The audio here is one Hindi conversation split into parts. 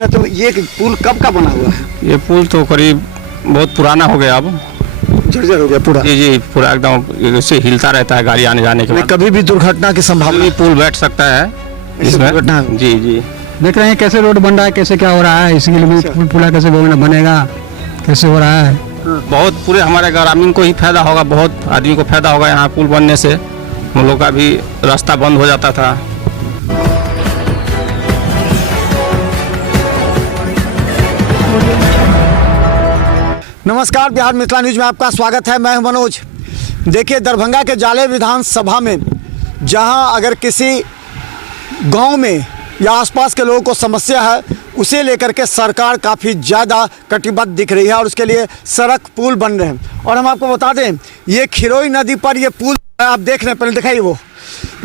अच्छा, तो ये पुल कब का बना हुआ है? ये पुल तो करीब बहुत पुराना हो गया, अब जर्जर हो गया पूरा। जी पूरा एकदम इससे हिलता रहता है गाड़ी आने जाने के बाद। कभी भी दुर्घटना की संभावना। पुल बैठ सकता है इसमें। दुर्घटना जी देख रहे हैं कैसे रोड बन रहा है, कैसे क्या हो रहा है, इसके लिए भी पुल कैसे बनेगा, कैसे हो रहा है। बहुत पूरे हमारे ग्रामीण को ही फायदा होगा, बहुत आदमी को फायदा होगा। यहाँ पुल बनने से हम लोग का भी रास्ता बंद हो जाता था। नमस्कार, बिहार मिथिला न्यूज में आपका स्वागत है। मैं हूं मनोज। देखिए, दरभंगा के जाले विधानसभा में जहां अगर किसी गांव में या आसपास के लोगों को समस्या है, उसे लेकर के सरकार काफ़ी ज़्यादा कटिबद्ध दिख रही है और उसके लिए सड़क पुल बन रहे हैं। और हम आपको बता दें, ये खिरोई नदी पर ये पुल आप देख रहे हैं, पहले दिखाइए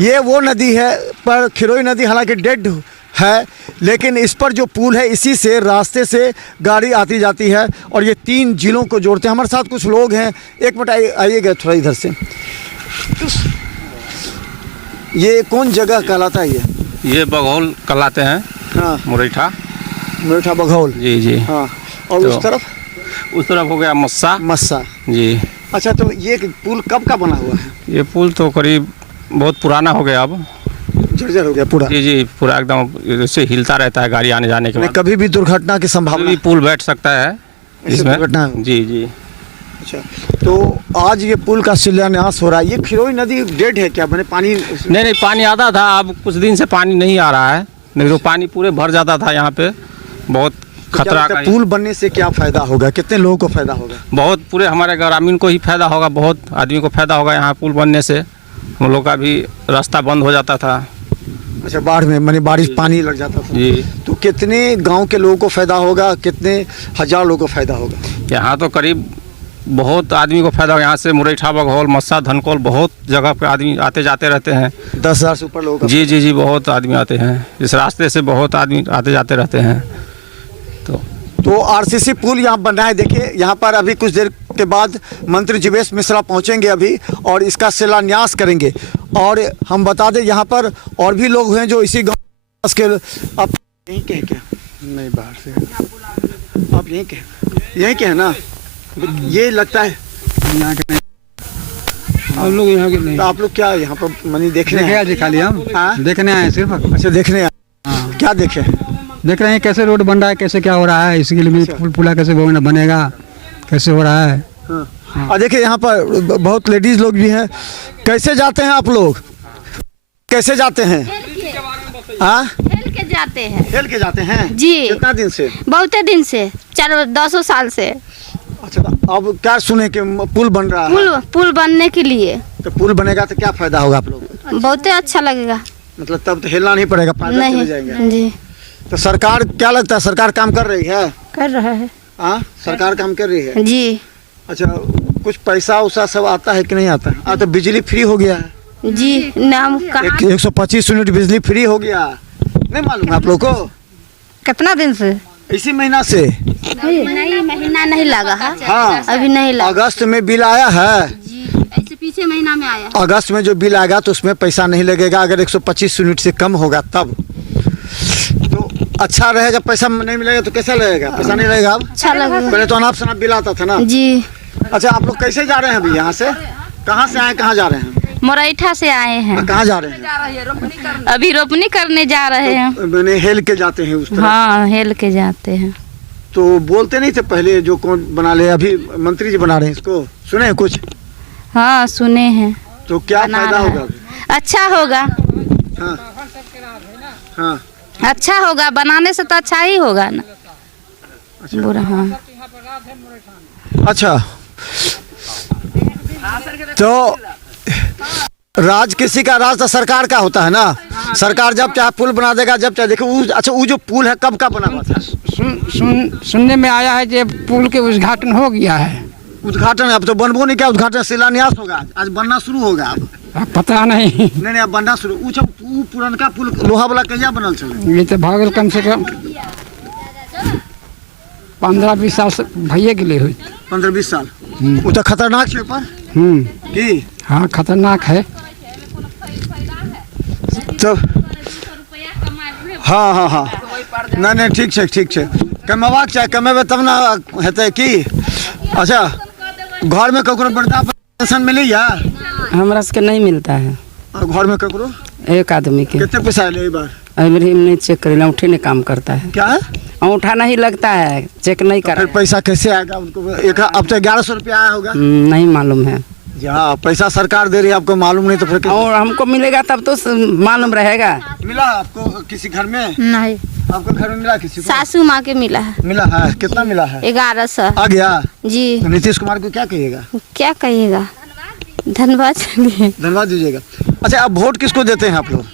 ये वो नदी है, पर खिरोई नदी हालांकि डेड है, लेकिन इस पर जो पुल है इसी से रास्ते से गाड़ी आती जाती है और ये 3 जिलों को जोड़ते हैं। हमारे साथ कुछ लोग हैं, एक मिनट आइएगा थोड़ा इधर से। ये कौन जगह कहलाता है? ये बघौल कहलाते हैं। हाँ, मुरैठा बघौल। जी हाँ, और तो उस तरफ हो गया मस्सा जी। अच्छा, तो ये पुल कब का बना हुआ है? ये पुल तो करीब बहुत पुराना हो गया, अब जर्जर हो गया पूरा। जी पूरा एकदम इससे हिलता रहता है गाड़ी आने जाने के बाद। कभी भी दुर्घटना की संभावना। पुल बैठ सकता है इसमें। दुर्घटना। जी अच्छा, तो आज ये पुल का शिलान्यास हो रहा है। ये खिरोई नदी डेड है क्या? मैंने पानी नहीं पानी आता था, अब कुछ दिन से पानी नहीं आ रहा है, नहीं तो पानी पूरे भर जाता था यहाँ पे। बहुत खतरा का। पुल बनने से क्या फायदा होगा, कितने लोगों को फायदा होगा? बहुत पूरे हमारे ग्रामीण को ही फायदा होगा, बहुत आदमी को फायदा होगा। यहाँ पुल बनने से हम लोग का भी रास्ता बंद हो जाता था। अच्छा, बाढ़ में मानी बारिश पानी लग जाता था जी। तो कितने गांव के लोगों को फायदा होगा, कितने हजार लोगों को फायदा होगा? यहाँ तो करीब बहुत आदमी को फायदा होगा। यहाँ से मुरैठा बघौल मस्सा धनकौल बहुत जगह पे आदमी आते जाते रहते हैं। 10,000 से ऊपर लोगों का। जी बहुत आदमी आते हैं इस रास्ते से, बहुत आदमी आते जाते रहते हैं। तो आरसीसी पुल यहाँ बन रहा है। देखिए, यहाँ पर अभी कुछ देर के बाद मंत्री जीवेश मिश्रा पहुँचेंगे अभी और इसका शिलान्यास करेंगे। और हम बता दें, यहाँ पर और भी लोग हैं जो इसी गाँव के। आप यहीं के हैं क्या? नहीं, बाहर से। आप यहीं के हैं ना? ये लगता है हम लोग यहाँ के नहीं। तो आप लोग क्या यहाँ पर मनी देखने आए? खाली हम देखने आए सिर्फ। अच्छा, देखने आए। क्या देखे? देख रहे हैं कैसे रोड बन रहा है, कैसे क्या हो रहा है, इसके लिए भी पुल कैसे बनेगा, कैसे हो रहा है। और देखिए, यहाँ पर बहुत लेडीज लोग भी हैं। कैसे जाते हैं आप लोग? कैसे जाते हैं? हेल के जाते हैं। हेल के जाते हैं जी। कितना दिन से? बहुते दिन से, 400 साल से। अच्छा, तो अब क्या सुने कि पुल बन रहा है? पुल बनने के लिए। तो पुल बनेगा तो क्या फायदा होगा आप लोग? बहुते अच्छा लगेगा। मतलब तब तो हिलना नहीं पड़ेगा, पैदल चले जाएंगे। जी। तो सरकार क्या लगता है, सरकार काम कर रही है? कर रहा है। हाँ, सरकार काम कर रही है जी। अच्छा, कुछ पैसा उसा सब आता है कि नहीं आता? तो बिजली फ्री हो गया है जी। नाम कहाँ? 125 यूनिट बिजली फ्री हो गया। नहीं मालूम आप लोग को? कितना दिन से? इसी महीना से। नहीं, महीना नहीं लगा है। हाँ, अभी नहीं लगा। अगस्त में बिल आया है जी, ऐसे पीछे महीना में आया। अगस्त में जो बिल आएगा तो उसमें पैसा नहीं लगेगा। अगर 125 यूनिट से कम होगा तब तो अच्छा रहेगा। पैसा नहीं मिलेगा तो कैसा लगेगा? पैसा नहीं लगेगा। अब अच्छा लगेगा। पहले तो अनाप शनाप बिल आता था ना। जी। अच्छा, आप लोग कैसे जा रहे हैं अभी? यहाँ से कहाँ से आए, कहाँ जा रहे हैं? मुरैठा से आए हैं। कहाँ जा रहे हैं? अभी रोपनी करने जा रहे हैं। तो मैंने हेल के जाते हैं उस तरफ। हाँ, हेल के जाते हैं। तो बोलते नहीं थे पहले जो कौन बना ले, अभी मंत्री जी बना रहे हैं इसको, सुने हैं कुछ? हाँ, सुने हैं। तो क्या फायदा होगा? अच्छा होगा। हाँ, अच्छा होगा, बनाने से तो अच्छा ही होगा ना। अच्छा। बुरा। हाँ। अच्छा, तो राज किसी का, राज तो सरकार का होता है ना। सरकार जब चाहे पुल बना देगा, जब चाहे। देखो अच्छा, वो जो पुल है कब का बना हुआ था? सुनने में आया है कि पुल के उद्घाटन हो गया है। उद्घाटन अब तो बनबो नहीं क्या? उद्घाटन शिलान्यास होगा, आज बनना शुरू होगा। अब पता नहीं। नहीं, अब बनना शुरू। पुरनका पुल लोहा वाला कहिया बनल चले? ये तो भागल कम से कम 15-20 साल से भैया गेले हुई। 15-20 साल। वो तो खतरनाक है पर की। हाँ, खतरनाक है। तो हाँ नहीं नहीं ठीक है कमेबाक चाहे कमेबे तब ना हेतै की। अच्छा घर में ककरो वृद्धा पेंशन मिली या हमरा सबके नहीं मिलता है। और घर में ककरो एक आदमी के कितने पैसा आए एक बार? अभी हम नहीं चेक करें, अंगूठे नहीं काम करता है। क्या है अंगूठा नहीं लगता है, चेक नहीं तो कर। फिर पैसा कैसे आएगा उनको? एक अब तो 1100 रुपया आया होगा। नहीं मालूम है। या पैसा सरकार दे रही है आपको मालूम नहीं तो फिर कैसे? और हमको मिलेगा तब तो मालूम रहेगा। मिला आपको किसी घर में? नहीं, आपको घर में मिला किसी को? सासू माँ के मिला है। मिला है कितना मिला है? 1100। आ गया। जी तो नीतीश कुमार को क्या कहिएगा? क्या कहिएगा, धन्यवाद चलिए। धन्यवाद दीजिएगा। अच्छा अब वोट किसको देते हैं आप लोग?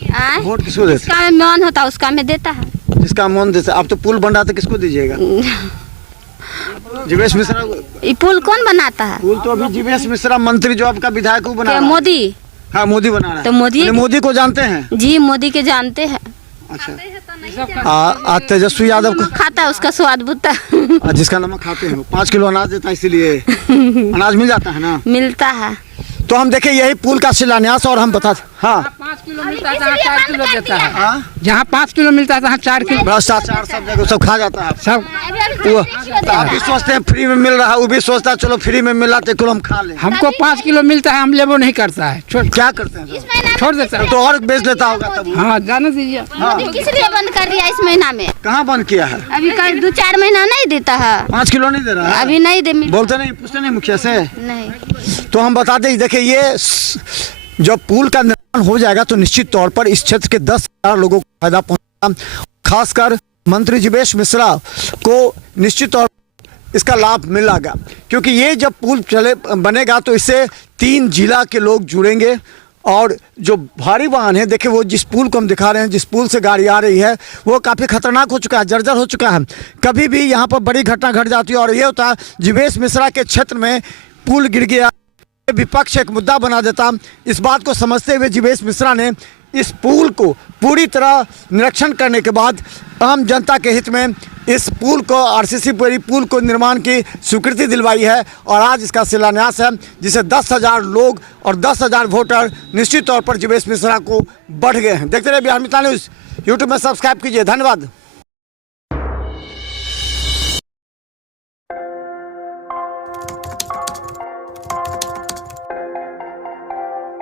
वोट किसको देते जिसका में मन होता है उसका में देता है। हैं? जिसका मन देते आप तो पुल बन रहा था किसको दीजिएगा? जीवेश मिश्रा। ये पुल कौन बनाता है? पुल तो अभी जीवेश मिश्रा मंत्री जो आपका विधायक वो बना क्या रहा है। मोदी? हाँ मोदी बना रहा है। तो मोदी- मोदी को जानते हैं? जी मोदी के जानते हैं। अच्छा आज तेजस्वी यादव को खाता है उसका स्वाद बुता जिसका नमक खाते हैं 5 किलो अनाज देता है इसीलिए अनाज मिल जाता है ना। मिलता है। तो हम देखें यही पुल का शिलान्यास और हम बता हाँ 5 किलो मिलता है जहाँ 4 किलो देता है। हाँ जहाँ 5 किलो मिलता है तहाँ 4 किलो भ्रष्टाचार सब जगह सब खा जाता है। सब। वो तो आप भी सोचते हैं फ्री में मिल रहा है, वो भी सोचता है चलो फ्री में मिल रहा तो हम खा लें। हमको 5 किलो मिलता है, हम लेबो नहीं करता है, क्या करते हैं सब? छोड़ देता है। तो और बेच लेता होगा तब वो। हाँ जाने दीजिए। मोदी किस लिए बंद कर दिया इस महीना में? कहाँ बंद किया है? अभी कल 2-4 महीना नहीं देता है। 5 किलो नहीं दे रहा है? अभी नहीं दे बोलते नहीं पूछते नहीं मुखिया से? नहीं। तो हम बताते हैं देखिए ये जब पुल का निर्माण हो जाएगा तो निश्चित तौर पर इस क्षेत्र के 10,000 लोगों को फायदा पहुंचेगा। खासकर मंत्री जीवेश मिश्रा को निश्चित तौर पर इसका लाभ मिलेगा क्योंकि ये जब पुल चले बनेगा तो इससे 3 जिला के लोग जुड़ेंगे। और जो भारी वाहन है देखिए वो जिस पुल को हम दिखा रहे हैं, जिस पुल से गाड़ी आ रही है वो काफ़ी खतरनाक हो चुका है, जर्जर हो चुका है। कभी भी यहाँ पर बड़ी घटना घट जाती है और ये होता है जीवेश मिश्रा के क्षेत्र में पुल गिर गया, विपक्ष एक मुद्दा बना देता। इस बात को समझते हुए जीवेश मिश्रा ने इस पुल को पूरी तरह निरीक्षण करने के बाद आम जनता के हित में इस पुल को आरसीसी पुल को निर्माण की स्वीकृति दिलवाई है और आज इसका शिलान्यास है जिसे 10,000 लोग और 10,000 वोटर निश्चित तौर पर जीवेश मिश्रा को बढ़ गए हैं। देखते रहिए बिहार मित्र न्यूज़, यूट्यूब में सब्सक्राइब कीजिए। धन्यवाद।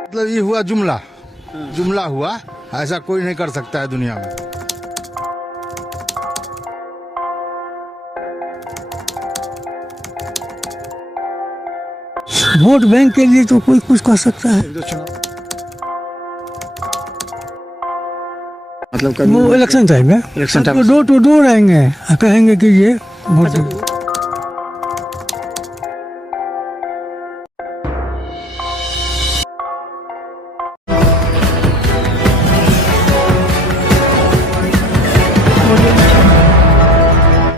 मतलब ये हुआ जुमला हुआ, ऐसा कोई नहीं कर सकता है दुनिया में। वोट बैंक के लिए तो कोई कुछ कर सकता है। मतलब वो इलेक्शन टाइम में election time door to door आएंगे कहेंगे कि ये वोट दो।